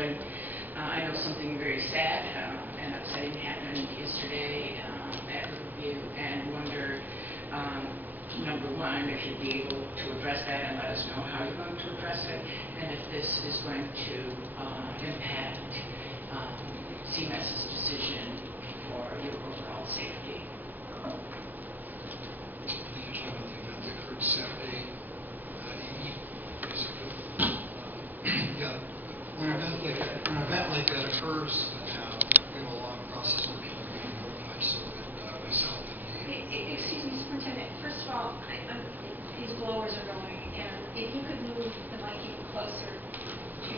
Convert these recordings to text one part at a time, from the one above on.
and I know something very sad and upsetting happened yesterday at Riverview, and wonder, number one, if you'd be able to address that and let us know how you're going to address it, and if this is going to impact CMS's decision for your overall safety. I think you're talking about the event that occurred Saturday evening, basically. Yeah, when an event like that occurs, we have a long process where people are being notified, so that myself and Excuse me, Superintendent. First of all, these blowers are going, and if you could move the mic even closer to.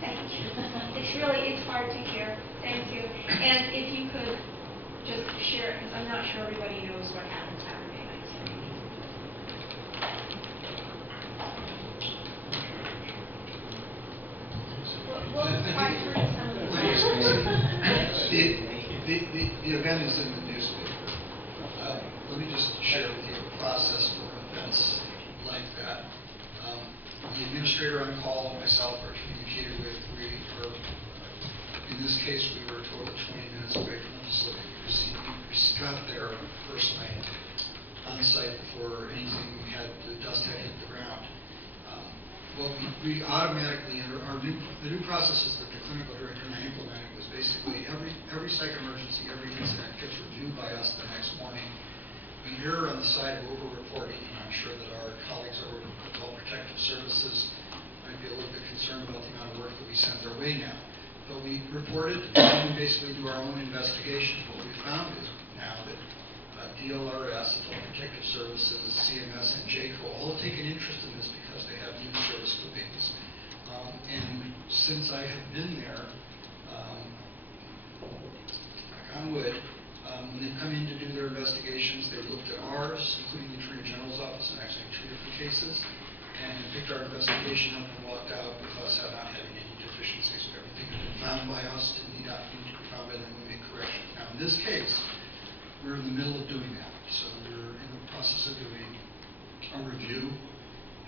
Thank you. It's hard to hear. Thank you. And if you could just share, because I'm not sure everybody knows what happened Saturday night. We'll try to read some of the event is in the newspaper. Let me just share with you the process for events like that. The administrator on call and myself are communicated with. In this case, we were a total of 20 minutes away from the facility. We got there first night on site before anything the dust had hit the ground. Well, we automatically, the new processes that the clinical director and I implemented was basically every psych emergency, every incident gets reviewed by us the next morning. We err on the side of over-reporting, and I'm sure that our colleagues over at Adult Protective Services might be a little bit concerned about the amount of work that we send their way now. But we reported, and we basically do our own investigation. What we found is now that DLRS, Adult Protective Services, CMS, and JCO all have taken interest in this because they have new service clippings. And since I have been there, knock on wood, when they've come in to do their investigations, they've looked at ours, including the Attorney General's office, and actually 2 different cases, and picked our investigation up and walked out with us not having any deficiencies. Everything had been found by us, didn't need to be found by them, we make corrections. Now, in this case, we're in the middle of doing that. So we're in the process of doing a review,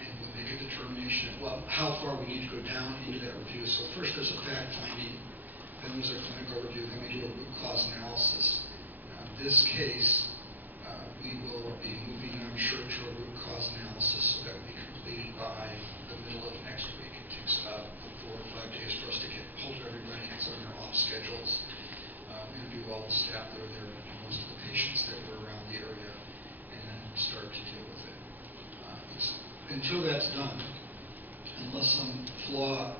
and we'll make a determination of how far we need to go down into that review. So first there's a fact finding, then there's a clinical review, then we do a root cause analysis. Now, in this case, we will be moving, I'm sure, to a root cause analysis, so that will be completed by the middle of next week. It takes about 4 or 5 days for us to get hold of everybody. It's on their off schedules. Interview all the staff that are there, most of the patients that were around the area, and then start to deal with it. Until that's done, unless some flaw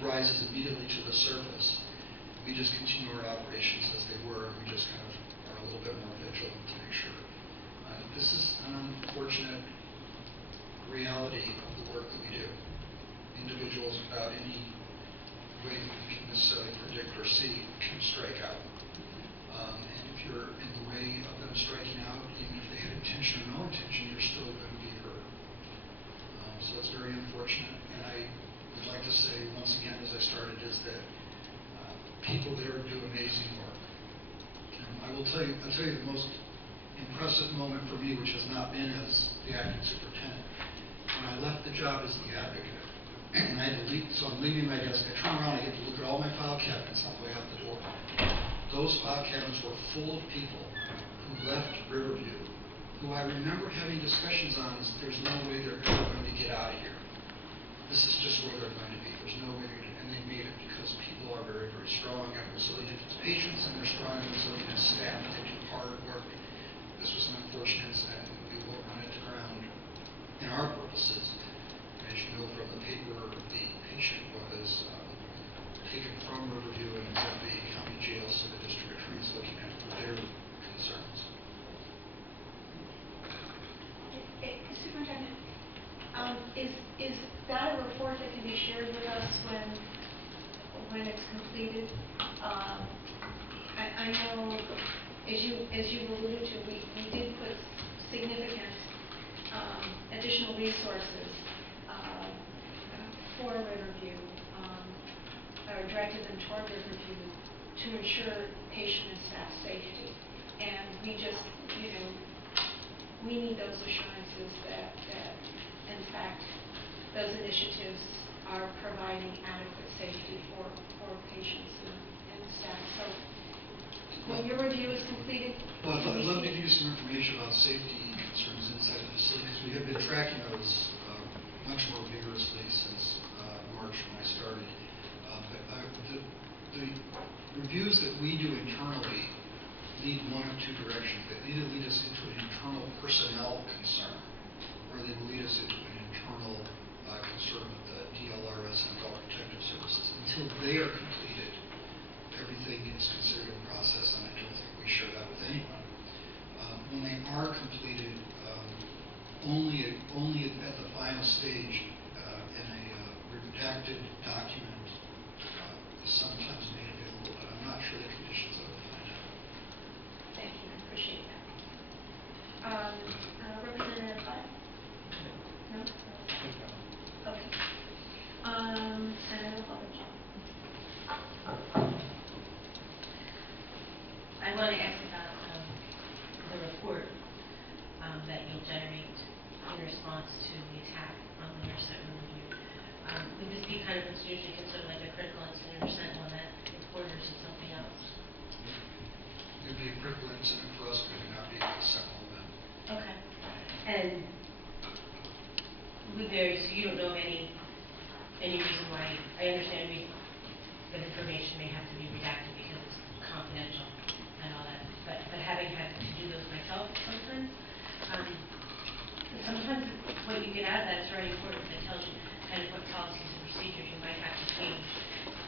rises immediately to the surface, we just continue our operations as they were, and we just kind of are a little bit more vigilant to make sure. This is an unfortunate reality of the work that we do. Individuals without any way that we can necessarily predict or see can strike out. And if you're in the way of them striking out, even if they had intention or no intention, you're still going to be hurt. So it's very unfortunate. And I would like to say, once again, as I started, is that people there do amazing work. I'll tell you the most impressive moment for me, which has not been as the acting superintendent. When I left the job as the advocate, and I had to leave, so I'm leaving my desk, I turn around, I get to look at all my file cabinets on the way out the door. Those file cabinets were full of people who left Riverview, who I remember having discussions on is there's no way they're ever going to get out of here. This is just where they're going to be. There's no way they're going to, and they made it because people are very, very strong and resilient as patients, and they're strong and resilient as staff. They do hard work. This was an unfortunate incident, and we will run it to ground in our purposes. As you know from the paper, the patient was taken from Riverview and is at the county jail, so the district attorney is looking at their concerns. Superintendent, is that a report that can be shared with us when it's completed? I know, as you alluded to, we did put significant additional resources for Riverview, or directed them toward Riverview to ensure patient and staff safety. And we just, we need those assurances that in fact, those initiatives are providing adequate safety for review is completed? Well, I'd love to give you some information about safety concerns inside the facility, because we have been tracking those much more vigorously since March when I started. The reviews that we do internally lead one of two directions. They either lead us into an internal personnel concern, or they will lead us into an internal concern with the DLRS and Adult Protective Services. Until they are completed, everything is considered in process, and I don't think we share that with anyone. When they are completed, only at the final stage in a redacted document is sometimes made available, but I'm not sure the conditions of it find out. Thank you, I appreciate that. Representative Budd? No? Okay. Senator Klobuchar? I want to ask about the report that you'll generate in response to the attack on the nurse at Riverview. Would this be kind of what's usually considered like a critical incident or sentinel event report, or is it something else? It would be a critical incident for us, but it would not be a sentinel event. Okay. And would there, so you don't know of any reason why, I understand that information may have to be redacted because it's confidential and all that, but having had to do those myself sometimes what you get out of that is very important. It tells you kind of what policies and procedures you might have to change,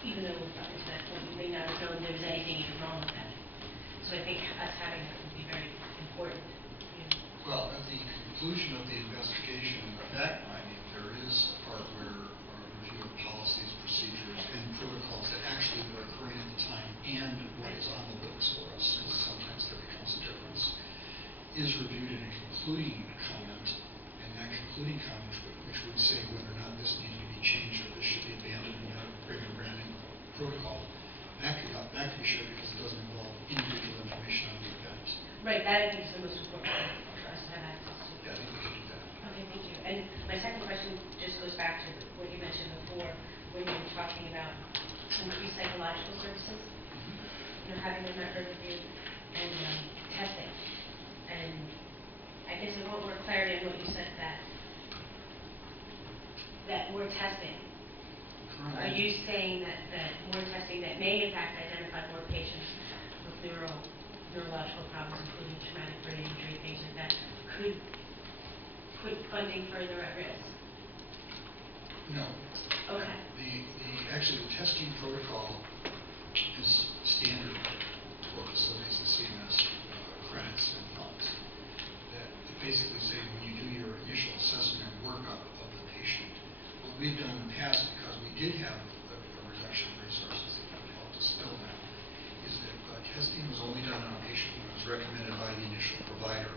even though up to that point you may not have known there was anything even wrong with that. So I think us having that would be very important. Well, at the conclusion of the investigation and the fact finding, there is a part where our review of policies, procedures, and protocols that actually were occurring at the time and what is on the books for us, because sometimes there becomes a difference, is reviewed in a concluding comment, and that concluding comment, which would say whether or not this needs to be changed or this should be abandoned and bring a brand new protocol, that could be shared because it doesn't involve individual information on the event. Right, that I think is the most important thing for us to have access to. Yeah, I think we can do that. Okay, thank you. And my second question just goes back to what you mentioned before when you were talking about increased psychological services, having them at Riverview and testing. And I guess I want more clarity on what you said that more testing. Are you saying that more testing that may in fact identify more patients with neurological problems, including traumatic brain injury, things like that, could put funding further at risk? No. Okay. Actually, the testing protocol is standard for facilities in CMS credits and funds. That basically say when you do your initial assessment and workup of the patient, what we've done in the past, because we did have a reduction of resources that would help us fill that, is that testing was only done on a patient when it was recommended by the initial provider.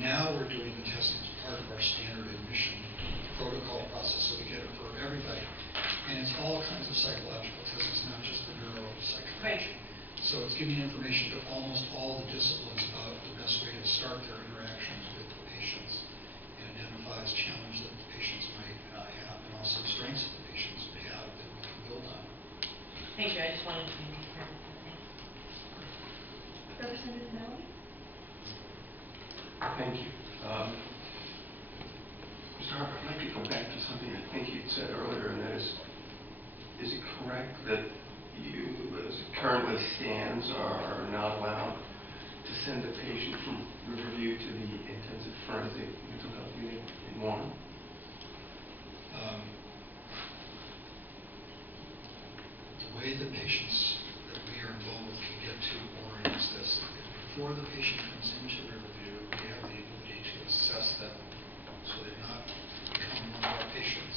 Now we're doing the testing as part of our standard admission protocol process, so we get it for everybody. And it's all kinds of psychological tests, it's not just the neuropsychology. Right. So it's giving information to almost all the disciplines about the best way to start their interactions with the patients, and identifies challenges that the patients might have, and also strengths that the patients may have that we can build on. Thank you. I just wanted to be clear. Thanks. Representative Melody? Thank you. Mr. Harper, I'd like to go back to something I think you said earlier, and that is it correct that you, as it currently stands, are not allowed to send a patient from Riverview to the intensive forensic mental health unit in Warren? The way the patients that we are involved with can get to Warren is this. Before the patient comes into Riverview, we have the ability to assess them so they're not becoming one of our patients.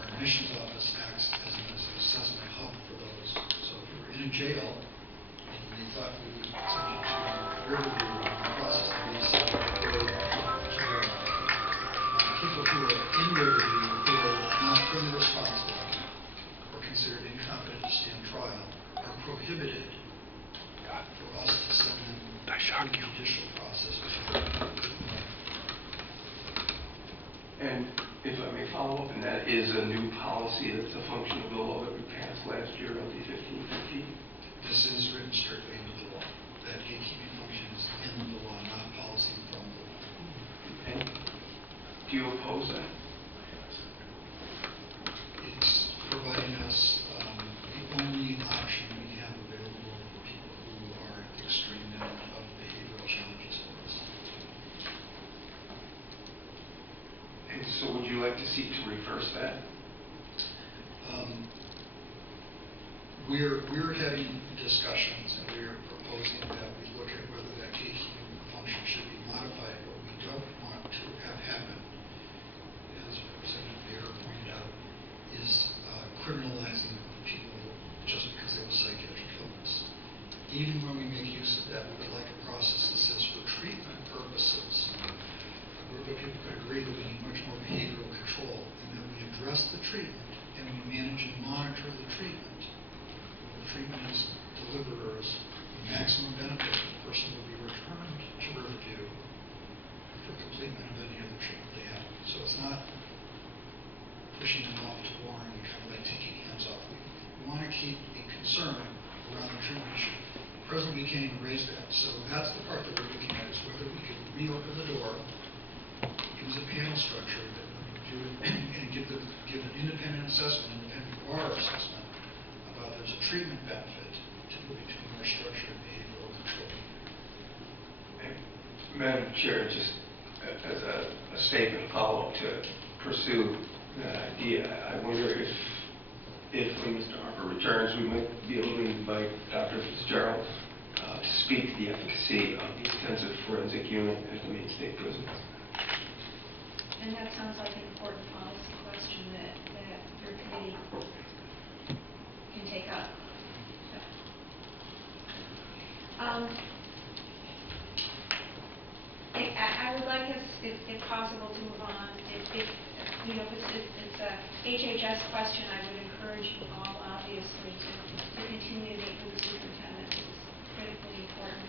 Our admissions office acts as an assessment hub for those. So if we were in a jail and they thought we would send you to Riverview in the process of being sent to people who are in Riverview who are not criminally responsible or considered incompetent to stand trial are prohibited for us to send them through the judicial process, which is And if I may follow up, and that is a new policy that's a function of the law that we passed last year, LD 1515? This is written strictly into the law. that gatekeeping function is in the law, not policy from the law. And do you oppose that? It's providing us the only option we have available for people who are at the extreme end of behavioral challenges for us. And so would you like to seek to reverse that? We're having discussions, and we're proposing that we look at whether that gatekeeping function should be modified. What we don't want to have happen, as Representative Bear pointed out, is criminalizing people just because they have a psychiatric illness. Even when we make use of that, we would like a process that says for treatment purposes, where people could agree that we need much more behavioral control, and then we address the treatment, and we manage and monitor the treatment. When the treatment is delivered or is the maximum benefit, the person will be returned to Riverview for completion of any other treatment they have. So it's not pushing them off to Warren and kind of like taking hands off. We want to keep the concern around the treatment issue. Presently, we can't even raise that. So that's the part that we're looking at, is whether we can reopen the door, use a panel structure that would do it, and give an independent assessment, independent bar assessment, about there's a treatment benefit to moving to a more structured behavioral control. Madam Chair, just as a statement follow-up to pursue that idea, I wonder if when Mr. Harper returns, we might be able to invite Dr. Fitzgerald to speak to the efficacy of the intensive forensic unit at the Maine State Prison. And that sounds like an important policy question that your committee can take up. I would like us, if possible, to move on. If it's a HHS question, I would encourage you all, obviously, to continue to meet with the superintendent. It's critically important.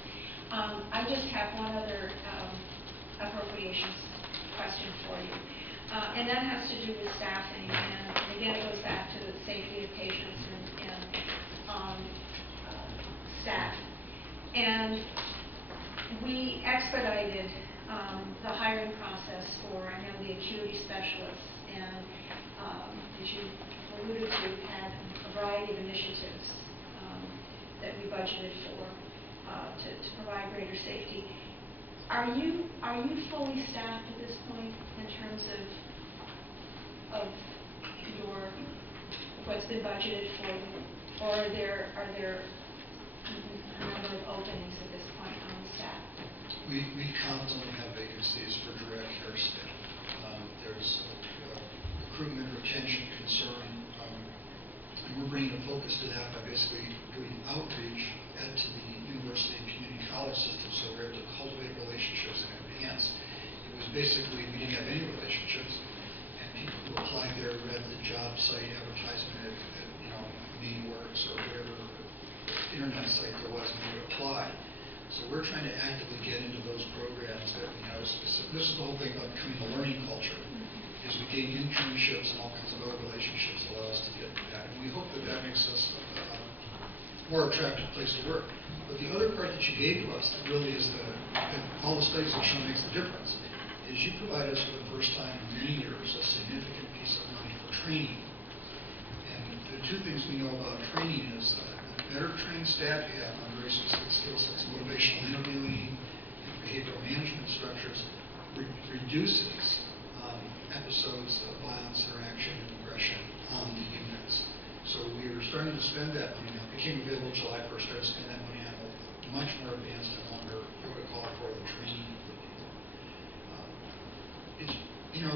I just have one other appropriations question for you. And that has to do with staffing. And again, it goes back to the safety of patients and staff. And we expedited the hiring process for, I know, the acuity specialists. And as you alluded to, had a variety of initiatives that we budgeted for to provide greater safety. Are you fully staffed at this point in terms of what's been budgeted for you, or are there a number of openings at this point on the staff? We constantly have vacancies for direct care staff. There's recruitment, retention concern, and we're bringing a focus to that by basically doing outreach to the university and community college system, so we're able to cultivate relationships in advance. It was basically, we didn't have any relationships, and people who applied there read the job site advertisement at MaineWorks or whatever internet site there was, and they would apply. So we're trying to actively get into those programs that we know specific. This is the whole thing about becoming a learning culture, is we gain internships and all kinds of other relationships that allow us to get that. And we hope that that makes us a more attractive place to work. But the other part that you gave to us that really is that all the studies have shown makes the difference, is you provide us for the first time in many years a significant piece of money for training. And the two things we know about training is better trained staff you have on very specific skill sets, motivational interviewing, and behavioral management structures, reduces episodes of violence, interaction, and aggression on the units. So we are starting to spend that money now. It became available July 1st, started to spend that money on a much more advanced and longer protocol for the training of the people.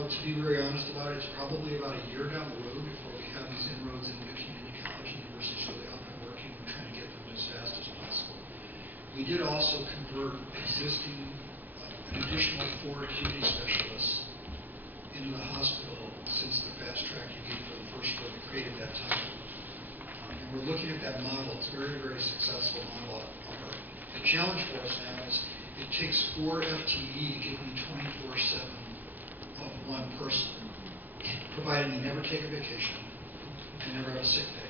To be very honest about it, it's probably about a year down the road before we have these inroads into the community college and universities really up and working. We're trying to get them as fast as possible. We did also convert an additional 4 acuity specialists into the hospital since the fast track you gave for the first floor we created that time. And we're looking at that model. It's a very, very successful model. The challenge for us now is it takes 4 FTE to give me 24/7 of one person, providing they never take a vacation and never have a sick day.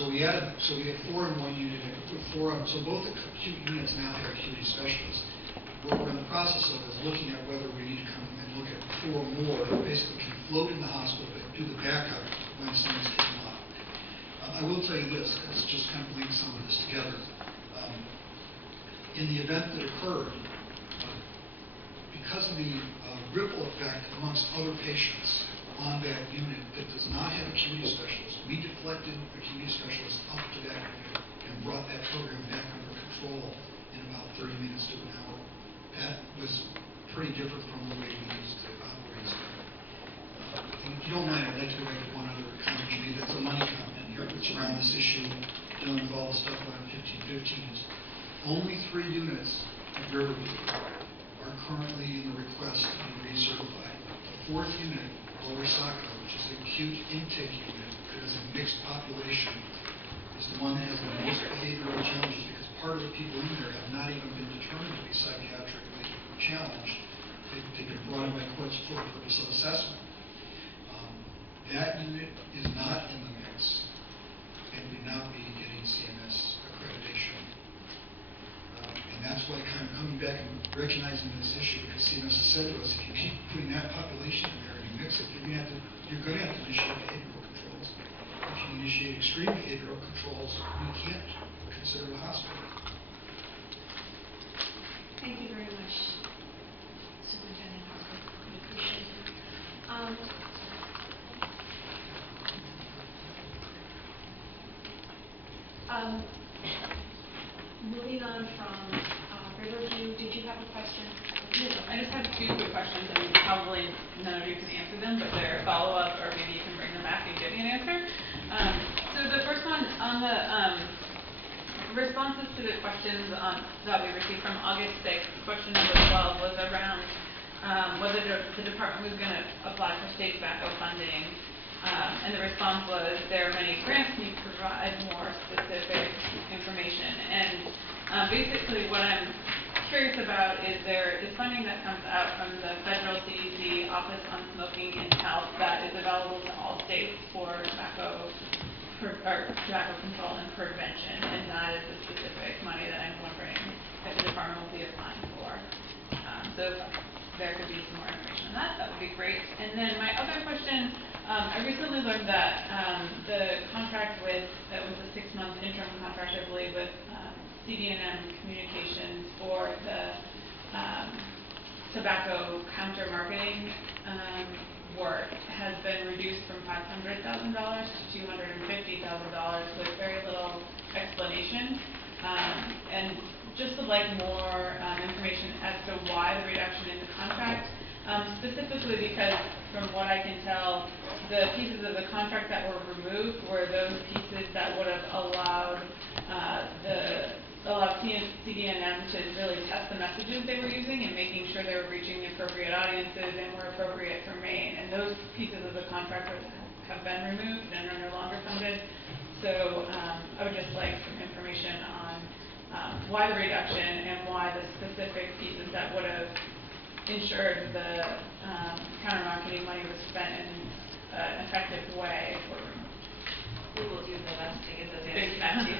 So we had 4 in one unit, and we put 4 on, so both acute units now have acuity specialists. What we're in the process of is looking at whether we need to come and look at 4 more that basically can float in the hospital, but do the backup when someone's taken off. I will tell you this, it's just kind of link some of this together. In the event that occurred, because of the ripple effect amongst other patients on that unit that does not have acuity specialists, we deflected acuity specialists up to that unit and brought that program back under control in about 30 minutes to an hour. That was pretty different from the way we used to operate. If you don't mind, I'd like to go back to one other comment you made. That's a money comment here, which around this issue, dealing with all the stuff on 1515s. Only 3 units at Riverview are currently in the request to be recertified. The 4th unit, Lower Saco, which is an acute intake unit that is a mixed population, is the one that has the most behavioral challenges because part of the people in there have not even been determined to be psychiatrically challenged. They've been brought in by courts for the purpose of assessment. That unit is not in the mix and would not be getting CMS accreditation. And that's why kind of coming back and recognizing this issue, because CMS has said to us, if you keep putting that population in there and you mix it, you're going to have to initiate behavioral controls. If you initiate extreme behavioral controls, we can't consider it a hospital. Thank you very much, Superintendent Harper. We appreciate it. Moving on from Riverview, did you have a question? I just have 2 quick questions, and probably none of you can answer them, but they're follow-up, or maybe you can bring them back and give me an answer. So the first one, on the responses to the questions that we received from August 6th, question number 12 was around whether the department was going to apply for state tobacco funding. And the response was, there are many grants, can you provide more specific information? And basically what I'm curious about is there is funding that comes out from the federal CDC Office on Smoking and Health that is available to all states for tobacco control and prevention, and that is the specific money that I'm wondering if the department will be applying for. So if there could be some more information on that, that would be great. And then my other question, I recently learned that the contract with, it was a 6-month interim contract, I believe, with CD&M Communications for the tobacco counter marketing work has been reduced from $500,000 to $250,000 with very little explanation. And just would like more information as to why the reduction in the contract, specifically because from what I can tell, the pieces of the contract that were removed were those pieces that would have allowed CD&M to really test the messages they were using and making sure they were reaching the appropriate audiences and were appropriate for Maine. And those pieces of the contract have been removed and are no longer funded. So I would just like some information on why the reduction and why the specific pieces that would have ensured the counter-marketing money was spent in an effective way were removed. We will do the best to get those Thank answers back to you.